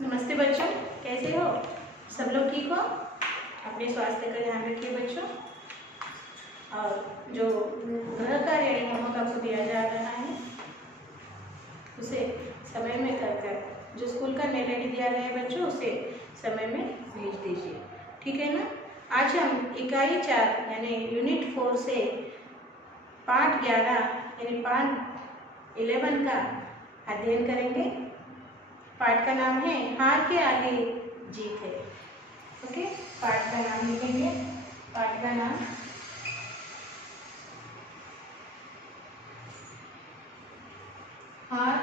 नमस्ते बच्चों, कैसे हो? सब लोग ठीक हो? अपने स्वास्थ्य का ध्यान रखिए बच्चों। और जो गृह कार्य होमवर्क आपको दिया जा रहा है उसे समय में कर जो स्कूल का मेल दिया गया है बच्चों उसे समय में भेज दीजिए, ठीक है ना। आज हम इकाई 4 यानी यूनिट 4 से पाठ 11 यानी पाठ 11 का अध्ययन करेंगे। पाठ का नाम है हार के आगे जीत है। ओके, पाठ का नाम लिखेंगे। पाठ का नाम हार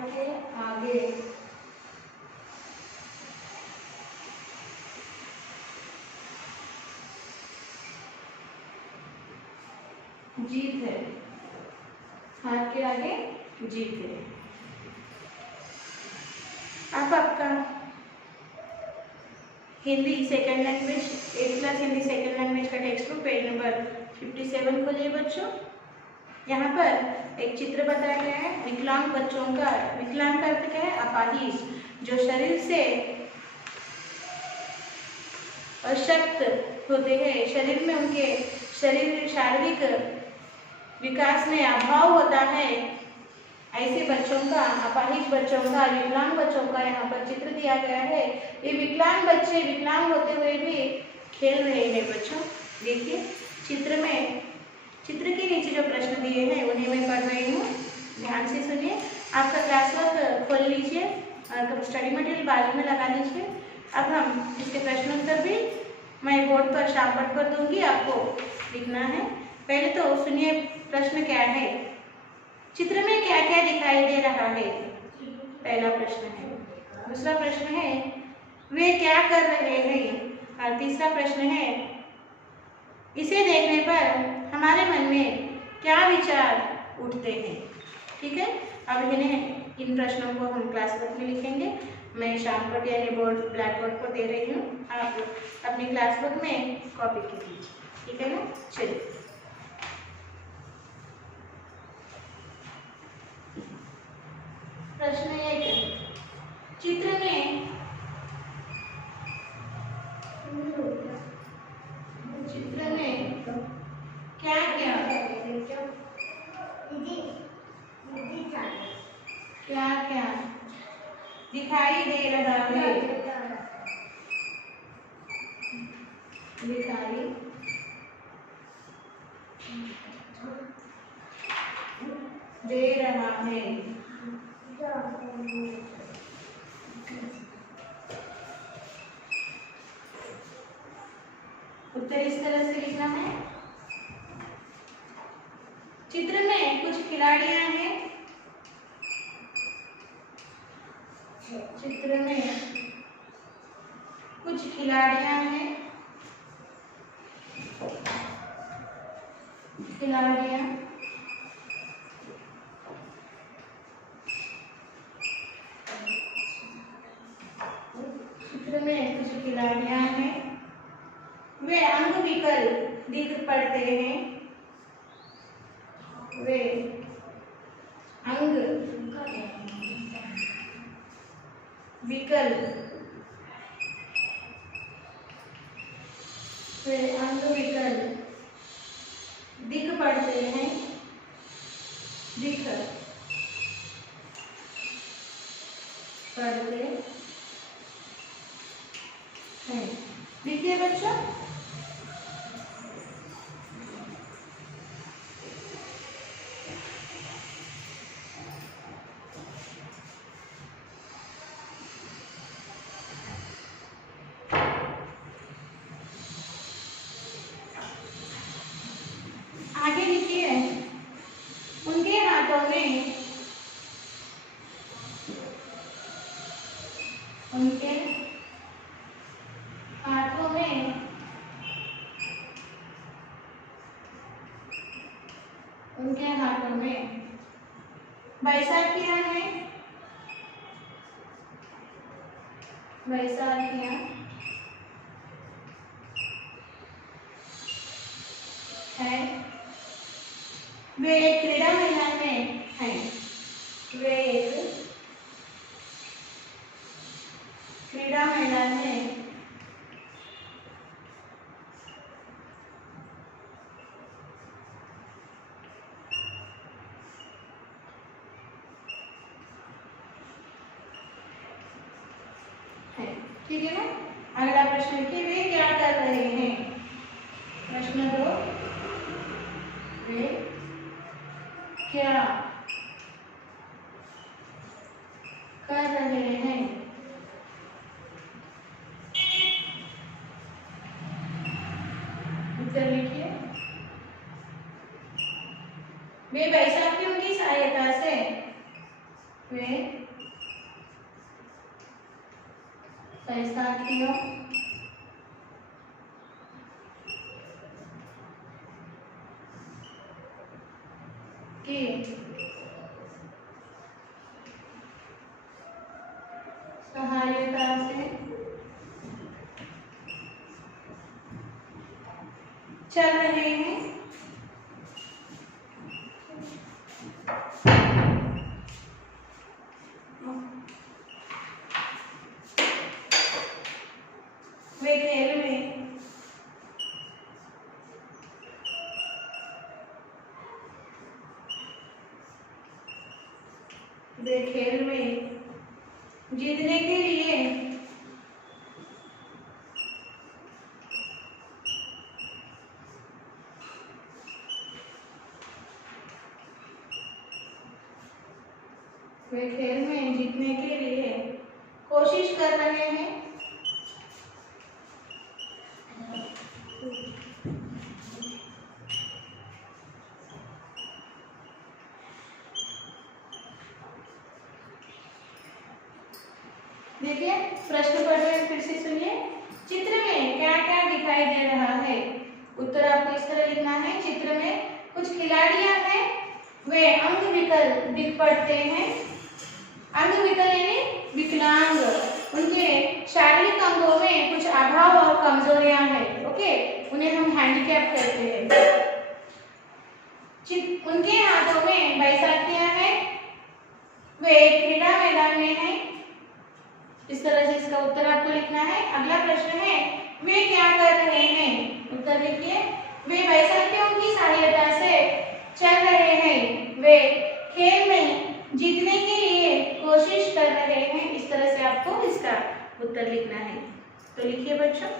के आगे जीत है। हार के आगे जीत है। अब आपका Hindi second language 8th class Hindi second language का टेक्स्ट बुक पेज नंबर 57 खोलिए बच्चों। यहाँ पर एक चित्र बताया गया है विकलांग बच्चों का। विकलांग का अर्थ क्या है? अपाहिज, जो शरीर से अशक्त होते हैं, शरीर में उनके शारीरिक विकास में अभाव होता है, ऐसे बच्चों का, अपाहिज बच्चों का, विकलांग बच्चों का यहाँ पर चित्र दिया गया है। ये विकलांग बच्चे विकलांग होते हुए भी खेल रहे हैं बच्चों। देखिए चित्र के नीचे जो प्रश्न दिए हैं उन्हें मैं पढ़ रही हूँ, ध्यान से सुनिए। आपका क्लास वर्क खोल लीजिए और स्टडी मटेरियल बाजू में लगा लीजिए। अब हम इसके प्रश्न उत्तर भी मैं बोर्ड पर शार्पट कर दूंगी, आपको लिखना है। पहले तो सुनिए प्रश्न क्या है, चित्र में क्या क्या दिखाई दे रहा है, पहला प्रश्न है। दूसरा प्रश्न है वे क्या कर रहे हैं, और तीसरा प्रश्न है इसे देखने पर हमारे मन में क्या विचार उठते हैं। ठीक है, अब इन प्रश्नों को हम क्लास बुक में लिखेंगे। मैं शाम पर यानी बोर्ड ब्लैक बोर्ड पर दे रही हूँ, आप अपनी क्लास बुक में कॉपी कीजिए, ठीक है ना। चलिए प्रश्न 1, चित्र में क्या क्या दिखाई दे रहा है, दिखाई दे रहा है। उत्तर इस तरह से लिखना है। चित्र में कुछ खिलाड़ियां हैं, चित्र में कुछ खिलाड़ियां हैं, खिलाड़ियां चित्र में कुछ खिलाड़ियां हैं, वे अंगविकल दिख पड़ते हैं, वे अंगविकल दिख पड़ते हैं, दिख पड़ते हैं। लिखिए बच्चों। आगे लिखिए उनके हाथों में, उनके हाथों में बैसाखियां हैं, बैसाखियां है, वे एक क्रीड़ा मैदान में हैं। वे एक क्रीड़ा मैदान में हैं। ठीक है ना। अगला प्रश्न कि वे क्या कर रहे हैं। प्रश्न 2, वे क्या कर रहे हैं। उत्तर लिखिए। वे बैसाखियों की सहायता से, वे बैसाखियों की सहायता से चल रहे हैं। वे खेल में जीतने के लिए कोशिश कर रहे हैं। देखिए प्रश्न पढ़ रहे फिर से सुनिए। चित्र में क्या क्या दिखाई दे रहा है। उत्तर आपको इस तरह लिखना है। चित्र में कुछ खिलाड़ियां हैं, वे अंगविकल दिख पड़ते हैं। अंगविकल यानी विकलांग, उनके शारीरिक अंगों में कुछ अभाव और कमजोरियां हैं। ओके, उन्हें हम हैंडीकैप कहते हैं। उनके हाथों में बैसाखियां हैं, वे क्रीड़ा मैदान में हैं। इस तरह से इसका उत्तर आपको लिखना है। अगला प्रश्न है वे क्या कर रहे हैं। उत्तर लिखिए। वे बैसाखियों की सहायता से चल रहे हैं, वे खेल में जीतने के लिए कोशिश कर रहे हैं। इस तरह से आपको इसका उत्तर लिखना है। तो लिखिए बच्चों।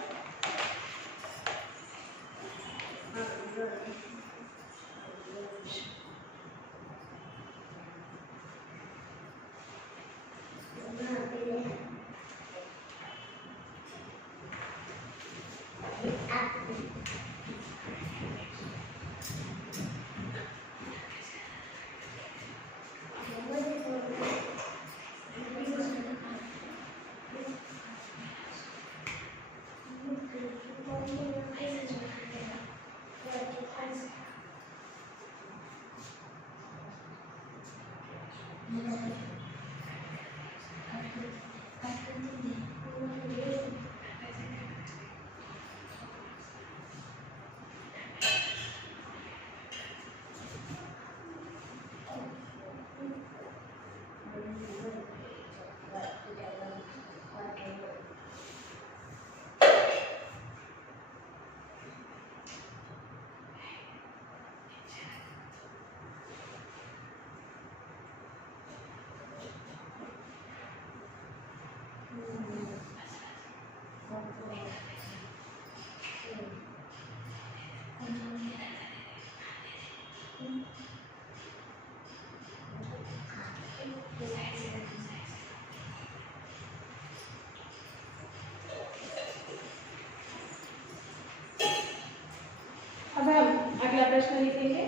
अब हम अगला प्रश्न लिखेंगे।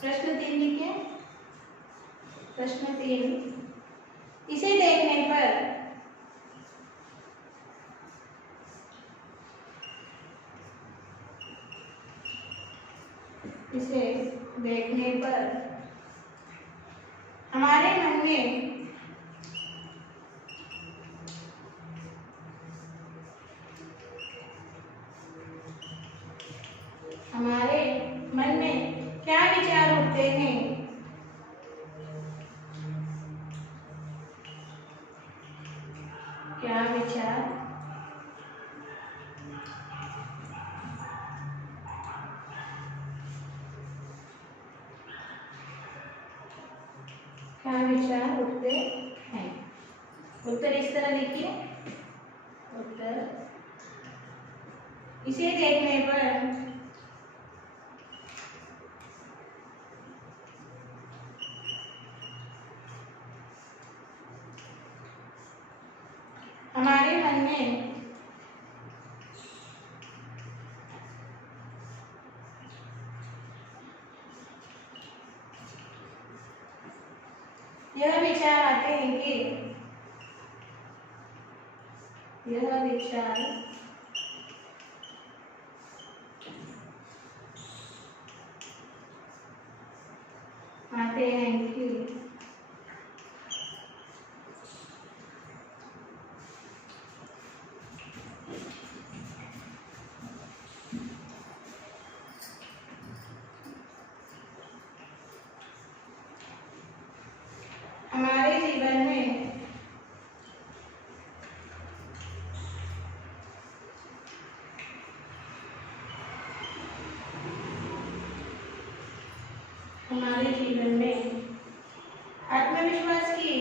प्रश्न 3 लिखिए। प्रश्न 3, इसे देखने पर हमारे मन में क्या विचार उठते हैं? क्या विचार उठते हैं? उत्तर इस तरह लिखिए। उत्तर, इसे देखने पर हमारे मन में यह विचार आते हैं कि हमारे जीवन में आत्मविश्वास की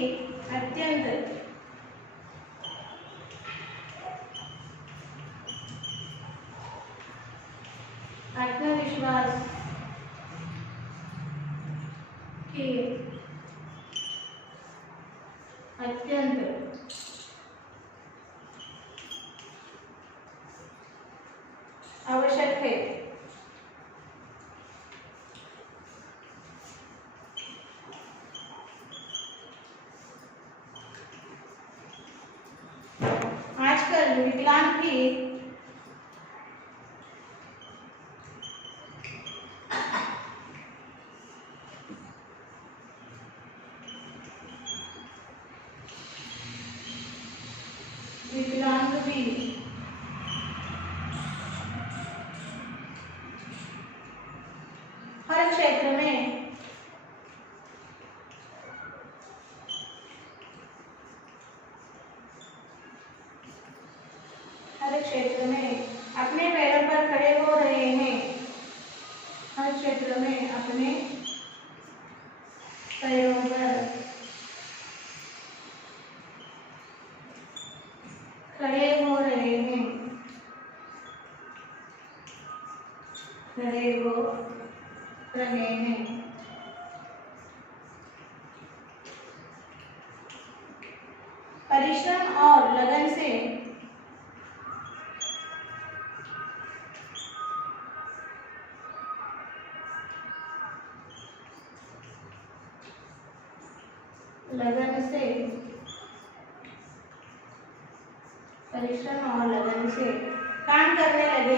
अत्यंत आवश्यक है। आजकल विकलांग भी हर क्षेत्र में अपने पैरों पर खड़े हो रहे हैं। हर क्षेत्र में अपने पैरों पर खड़े हो रहे हैं। परिश्रम और लगन से काम करने लगे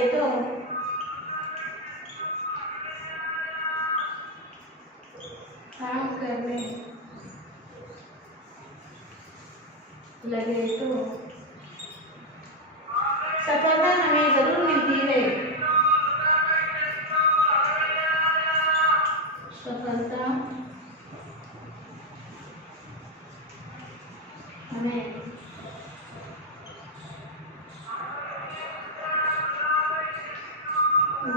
तो सफलता हमें जरूर मिलती है। सफलता हमें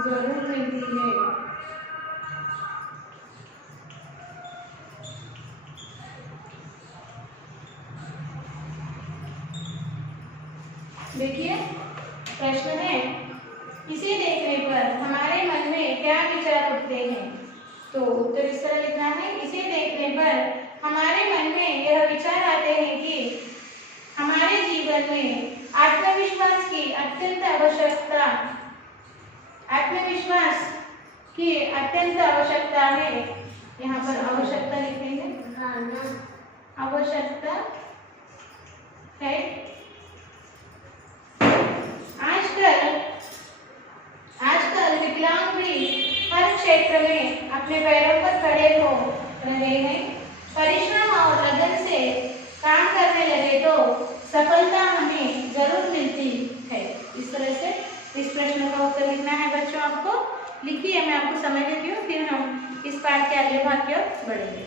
जरूर मिलती है। देखिए प्रश्न है, इसे देखने पर हमारे मन में क्या विचार उठते हैं? तो उत्तर इस तरह लिखना है। इसे देखने पर हमारे मन में यह विचार आते हैं कि हमारे जीवन में आत्मविश्वास की अत्यंत आवश्यकता है। यहाँ पर आवश्यकता लिखेंगे, आवश्यकता है। आजकल विकलांग भी हर क्षेत्र में अपने पैरों पर खड़े हो रहे हैं। परिश्रम और लगन से काम करने लगे तो सफलता हमें जरूर मिलती है। इस तरह से इस प्रश्न का उत्तर लिखना है बच्चों। आपको लिखिए, मैं आपको समय देती हूँ, फिर हम इस पाठ के अगले भाग की ओर बढ़ेंगे।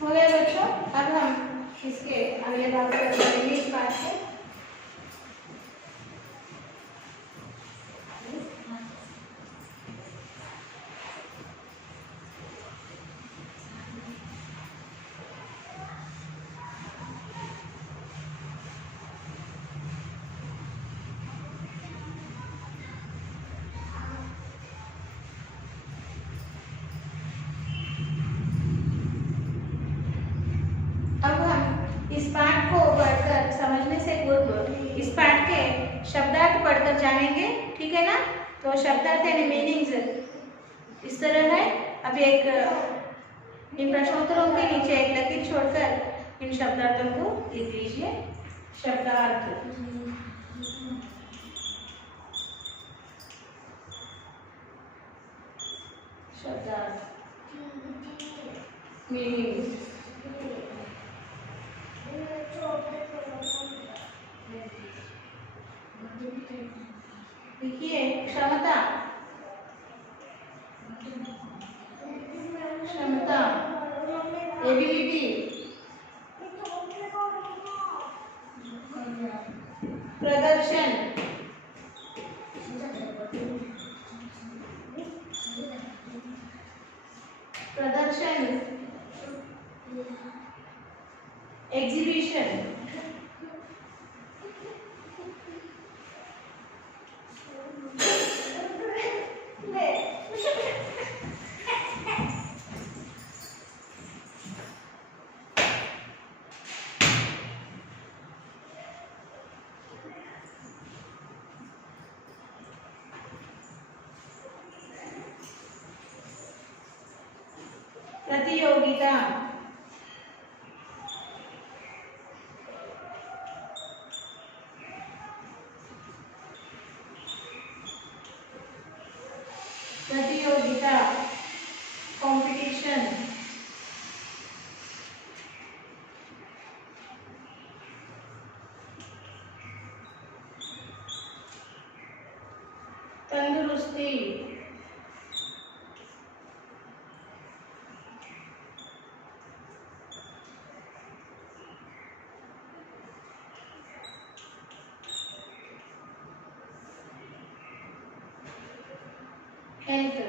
हो गया बच्चों। अब हम इसके अगले भाग पर बढ़ेंगे इस पाठ के। अब हम इस पाठ को पढ़कर समझने से पूर्व इस पाठ के शब्दार्थ पढ़कर जानेंगे, ठीक है ना। तो शब्दार्थ यानी मीनिंग्स इस तरह है। अब एक इन प्रश्नोत्तरों के नीचे एक लकीर छोड़कर इन शब्दार्थों को लिख लीजिए। शब्दार्थ, शब्दार्थ, मीनिंग्स, देखिए क्षमता, क्षमता, एबिलिटी, प्रदर्शन, प्रदर्शन, एग्जीबिशन, प्रतियोगिता, प्रतियोगिता, कंपटीशन, सुस्ती, हेल्थ,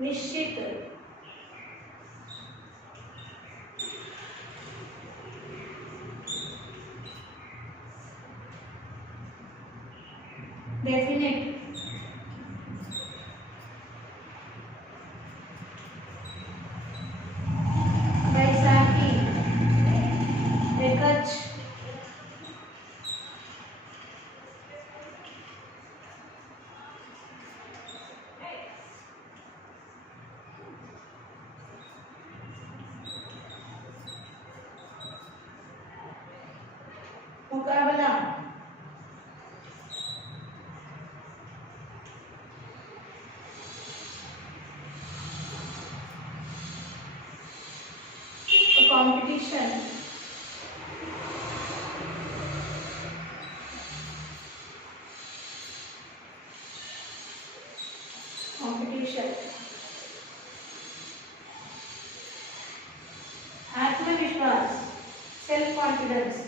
निश्चित, डेफिनेट, बैसाखी, एकच, मुकाबला, कंपटीशन, कंपटीशन, आत्मविश्वास, सेल्फ कॉन्फिडेंस,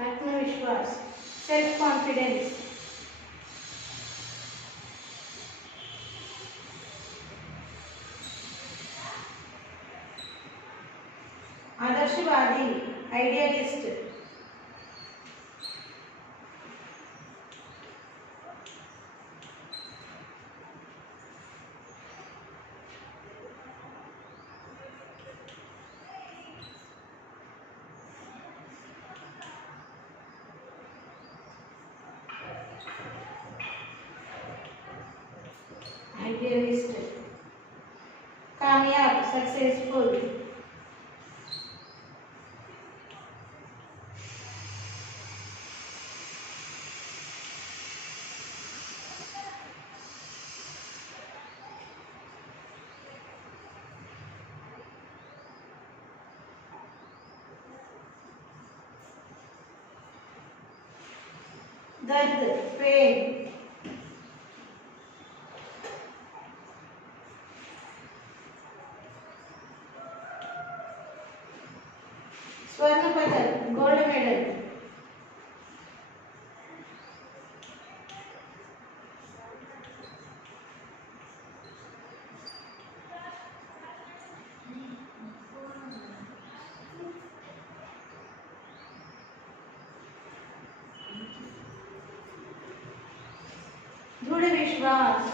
आत्मविश्वास, सेल्फ कॉन्फिडेंस, आदर्शवादी, आइडियलिस्ट, आइडियलिस्ट, कामयाब, सक्सेसफुल, दर्द, पेन, स्वर्ण पदक, गोल्ड मेडल, दृढ़ विश्वास,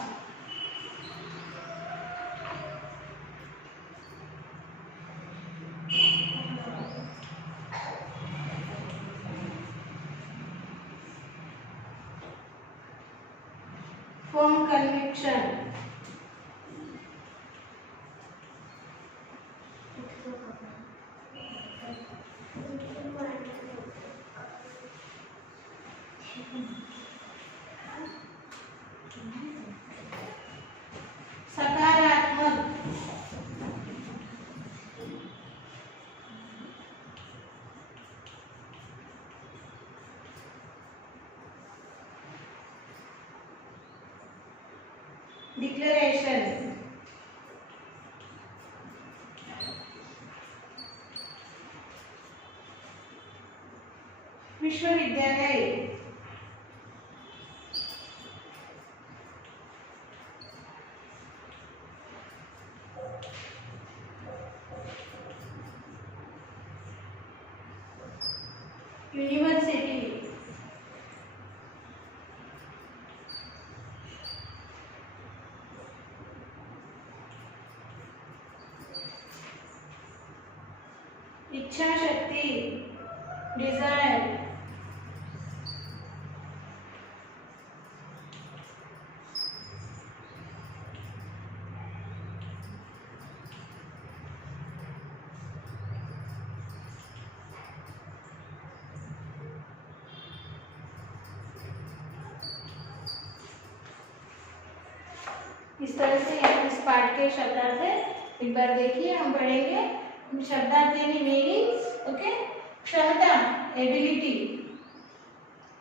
फर्म कन्विक्शन, सकारात्मक, डिक्लेरेशन, विश्वविद्यालय, यूनिवर्सिटी, इच्छा शक्ति, डिजायर, इस तरह से इस पाठ के शब्दार्थ है, एक बार देखिए, हम पढ़ेंगे। शब्दार्थ यानी मीनिंग्स, ओके। क्षमता एबिलिटी,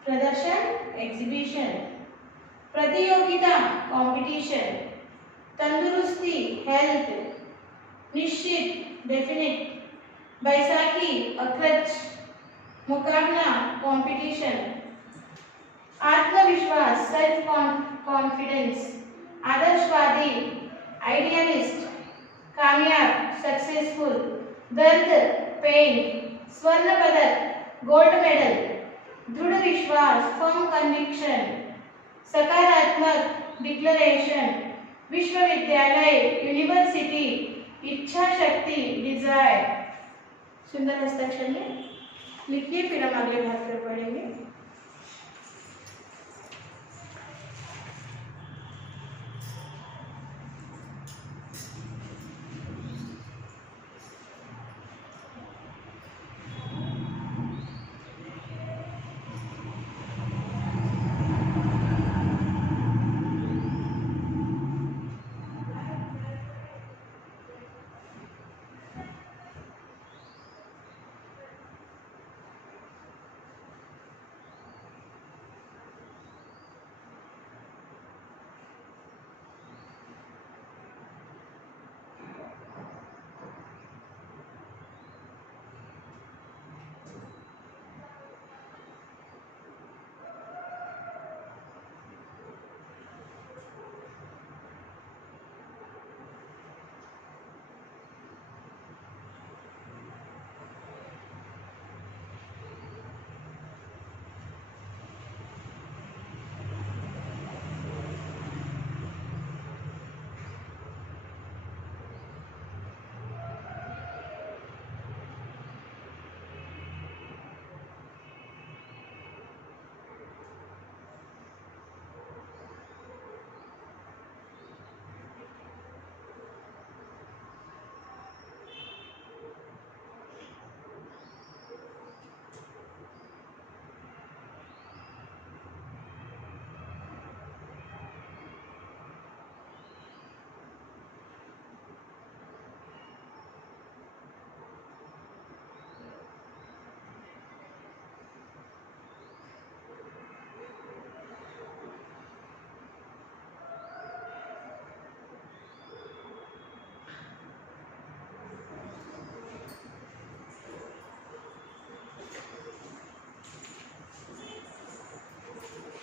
प्रदर्शन एग्जीबिशन, प्रतियोगिता कंपटीशन, तंदुरुस्ती हेल्थ, निश्चित डेफिनेट, बैसाखी अखरज, मुकाबला कंपटीशन, आत्मविश्वास सेल्फ कॉन्फिडेंस, आदर्शवादी आइडियलिस्ट, कामयाब सक्सेसफुल, दर्द पेन, स्वर्ण पदक गोल्ड मेडल, दृढ़ विश्वास फर्म कन्विक्शन, सकारात्मक डिक्लेरेशन, विश्वविद्यालय यूनिवर्सिटी, इच्छा शक्ति डिजायर। सुंदर हस्ताक्षर में लिखिए, फिर हम अगले भाग पर पढ़ेंगे।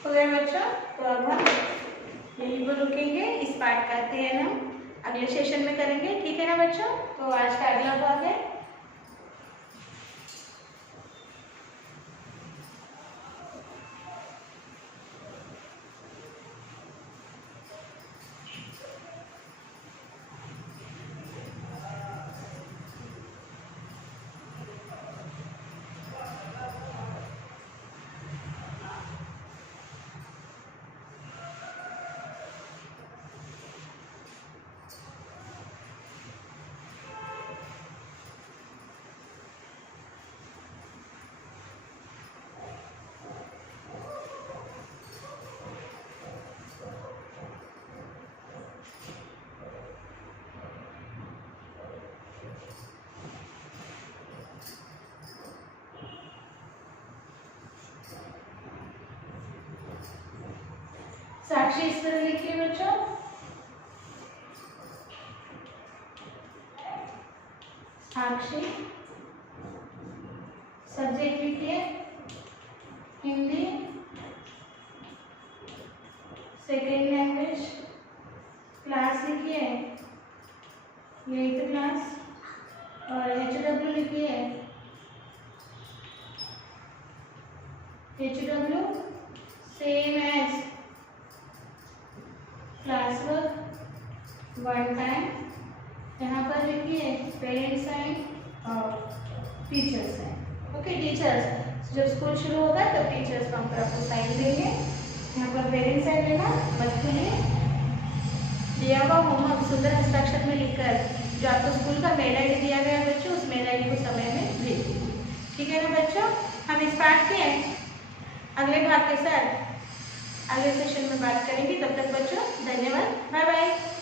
हो गया बच्चों, तो अब हम यहीं पर रुकेंगे। इस पाठ का अध्ययन हम अगले सेशन में करेंगे, ठीक है ना बच्चों। तो आज का अगला भाग है साक्षी। इस तरह लिखिए बच्चों, साक्षी। सब्जेक्ट लिखिए हिंदी सेकेंड लैंग्वेज। क्लास लिखिए 8th क्लास और HW लिखिए HW same as class work one time. यहाँ पर लिखिए पेरेंट्स साइन और टीचर्स साइन। ओके, टीचर्स जब स्कूल शुरू होगा तब टीचर्स वहाँ पर आपको साइन देंगे। यहाँ पर पेरेंट्स साइन लेना मत भूलिए। दिया हुआ होमवर्क सुंदर हस्ताक्षर में लिखकर जो आपको स्कूल का मेल ID दिया गया है बच्चों, उस मेल ID को समय में भेजिए, ठीक है ना बच्चों। हम इस पाठ के अगले भाग के साथ अगले सेशन में बात करेंगे। तब तक बच्चों धन्यवाद, बाय बाय।